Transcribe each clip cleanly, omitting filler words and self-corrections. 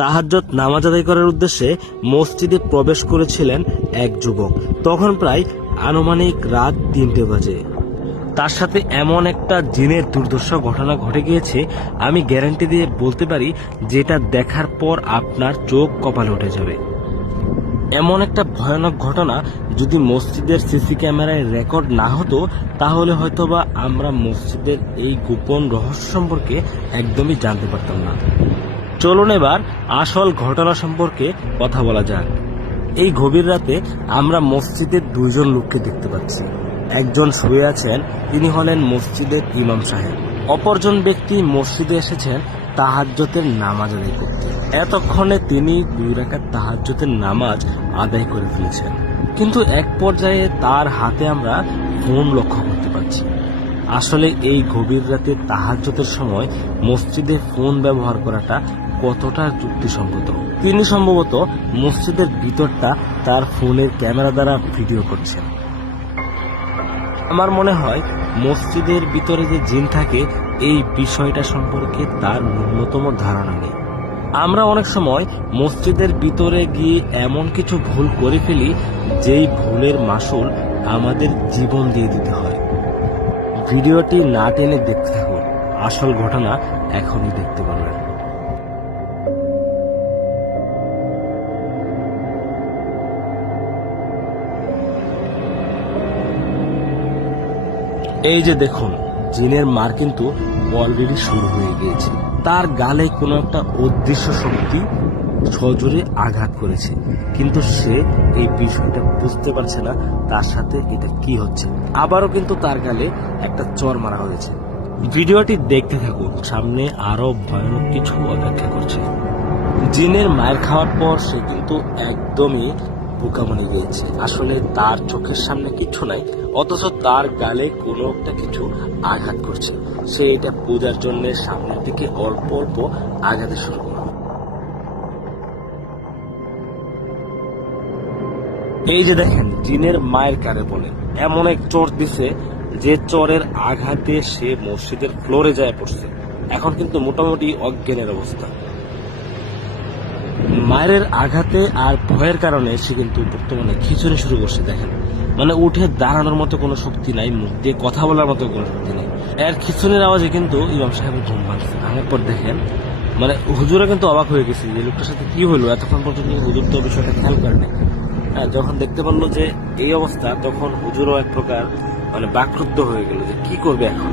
তাহাজ্জুদ নামাজ আদায় করার উদ্দেশ্যে মসজিদে প্রবেশ করেছিলেন এক যুবক। তখন প্রায় আনুমানিক রাত 3টে বাজে। তার সাথে এমন একটা জিনের দুর্দশা ঘটনা ঘটে গিয়েছে, আমি গ্যারান্টি দিয়ে বলতে পারি যেটা দেখার পর আপনার চোখ কপালে উঠে যাবে। এমন একটা ভয়ানক ঘটনা যদি মসজিদের সিসি ক্যামেরায় রেকর্ড না হতো, তাহলে হয়তোবা আমরা মসজিদের এই গোপন রহস্য সম্পর্কে একদমই জানতে পারতাম না। চলুন এবার আসল ঘটনা সম্পর্কে কথা বলা যাক। এই গভীর রাতে আমরা মসজিদের 2জন লোককে দেখতে পাচ্ছি। একজন শুয়ে আছেন, তিনি হলেন মসজিদের ইমাম সাহেব। অপরজন ব্যক্তি মসজিদে এসেছেন তাহাজ্জুদের নামাজ আদায় করতে। এতক্ষণে তিনি 2 রাকাত তাহাজ্জুদের নামাজ আদায় করে ফেলেছেন। কিন্তু এক পর্যায়ে তার হাতে আমরা ফোন লক্ষ্য করতে পারছি। আসলে এই গভীর রাতে তাহাজ্জুদের সময় মসজিদে ফোন ব্যবহার করাটা কতটা যুক্তিসঙ্গত। তিনি সম্ভবত মসজিদের ভিতরটা তার ফোনের ক্যামেরা দ্বারা ভিডিও করছেন। আমার মনে হয় মসজিদের ভিতরে যে জিন থাকে, এই বিষয়টা সম্পর্কে তার ন্যূনতম ধারণা নেই। আমরা অনেক সময় মসজিদের ভিতরে গিয়ে এমন কিছু ভুল করে ফেলি, যেই ভুলের মাসুল আমাদের জীবন দিয়ে দিতে হয়। ভিডিওটি না টেনে দেখতে থাকুন, আসল ঘটনা এখনই দেখতে পারবেন। এই যে দেখুন, জিনের মার কিন্তু অলরেডি শুরু হয়ে গিয়েছে। তার গালে কোনো একটা অদৃশ্য শক্তি সজোরে আঘাত করেছে, কিন্তু সে এই বিষয়টা বুঝতে পারছে না তার সাথে এটা কি হচ্ছে। আবারও কিন্তু তার গালে একটা চড় মারা হয়েছে। ভিডিওটি দেখতে থাকুন, সামনে আরো ভয়ানক কিছু অপেক্ষা করছে। জিনের মায়ের খাওয়ার পর সে কিন্তু একদমই বোকা মনে গিয়েছে। আসলে তার চোখের সামনে কিছু নাই, অথচ তার গালে কোনো একটা কিছু আঘাত করছে। সে এটা বোঝার জন্য সামনের দিকে অল্প অল্প আঘাতে শুরু করল। এই যে দেখেন, জিনের মায়ের কারে বলে এমন এক চোর দিছে যে চোরের আঘাতে সে মসজিদের ফ্লোরে যায় পড়ছে। এখন কিন্তু মোটামুটি অজ্ঞানের অবস্থা। মায়ের আঘাতে আর ভয়ের কারণে সে কিন্তু বর্তমানে খিচুড়ি শুরু করছে। দেখেন, মানে উঠে দাঁড়ানোর মতো কোনো শক্তি নাই, মুখ দিয়ে কথা বলার মতো কোনো শক্তি নেই। এর খিচুড়ির আওয়াজে কিন্তু ইমাম সাহেবের ঘুম ভাঙছে। ভাঙার পর দেখেন, মানে হুজুরা কিন্তু অবাক হয়ে গেছে যে লোকটার সাথে কি হলো। এতক্ষণ পর্যন্ত হুজুর তো বিষয়টা খেয়াল করেনি। যখন দেখতে পারলো যে এই অবস্থা, তখন হুজুরও এক প্রকার মানে বাকরুদ্ধ হয়ে গেল যে কি করবে এখন।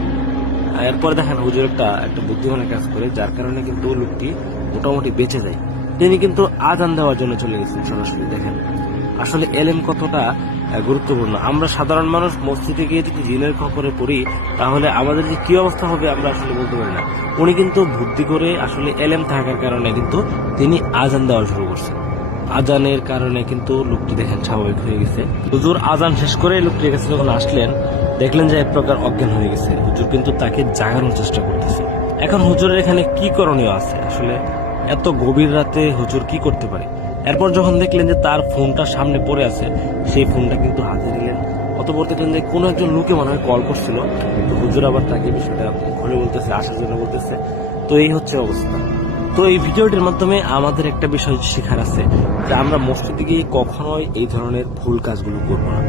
এরপর দেখেন হুজুর একটা বুদ্ধিমানের কাজ করে, যার কারণে কিন্তু লোকটি মোটামুটি বেঁচে যায়। তিনি কিন্তু আজান দেওয়ার জন্য চলে গেছেন সরাসরি। দেখেন আসলে এলেম কতটা গুরুত্বপূর্ণ। আমরা সাধারণ মানুষ মসজিদে গিয়ে যদি জিনের খবরে পড়ি, তাহলে আমাদের যে কি অবস্থা হবে আমরা আসলে বলতে পারি না। উনি কিন্তু বুদ্ধি করে আসলে এলেম থাকার কারণে কিন্তু তিনি আজান দেওয়া শুরু করছেন। আজানের কারণে কিন্তু লোকটি দেখেন স্বাভাবিক হয়ে গেছে। হুজুর আজান শেষ করে লোকটির কাছে যখন আসলেন, দেখলেন যে এক প্রকার অজ্ঞান হয়ে গেছে। হুজুর কিন্তু তাকে জাগানোর চেষ্টা করতেছে। এখন হুজুরের এখানে কি করণীয় আছে? আসলে এত গভীর রাতে হুজুর কি করতে পারে? এরপর যখন দেখলেন যে তার ফোনটা সামনে পড়ে আছে, সেই ফোনটা কিন্তু হাতে নিলেন। অতঃপর দেখলেন যে কোনো একজন লোকে মনে হয় কল করছিল। তো হুজুর আবার তাকে বিষয়টা খুলে বলতেছে, আসার জন্য বলতেছে। তো এই হচ্ছে অবস্থা। তো এই ভিডিওটির মাধ্যমে আমাদের একটা বিষয় শেখার আছে যে আমরা মসজিদে গিয়ে কখনোই এই ধরনের ভুল কাজগুলো করবো না।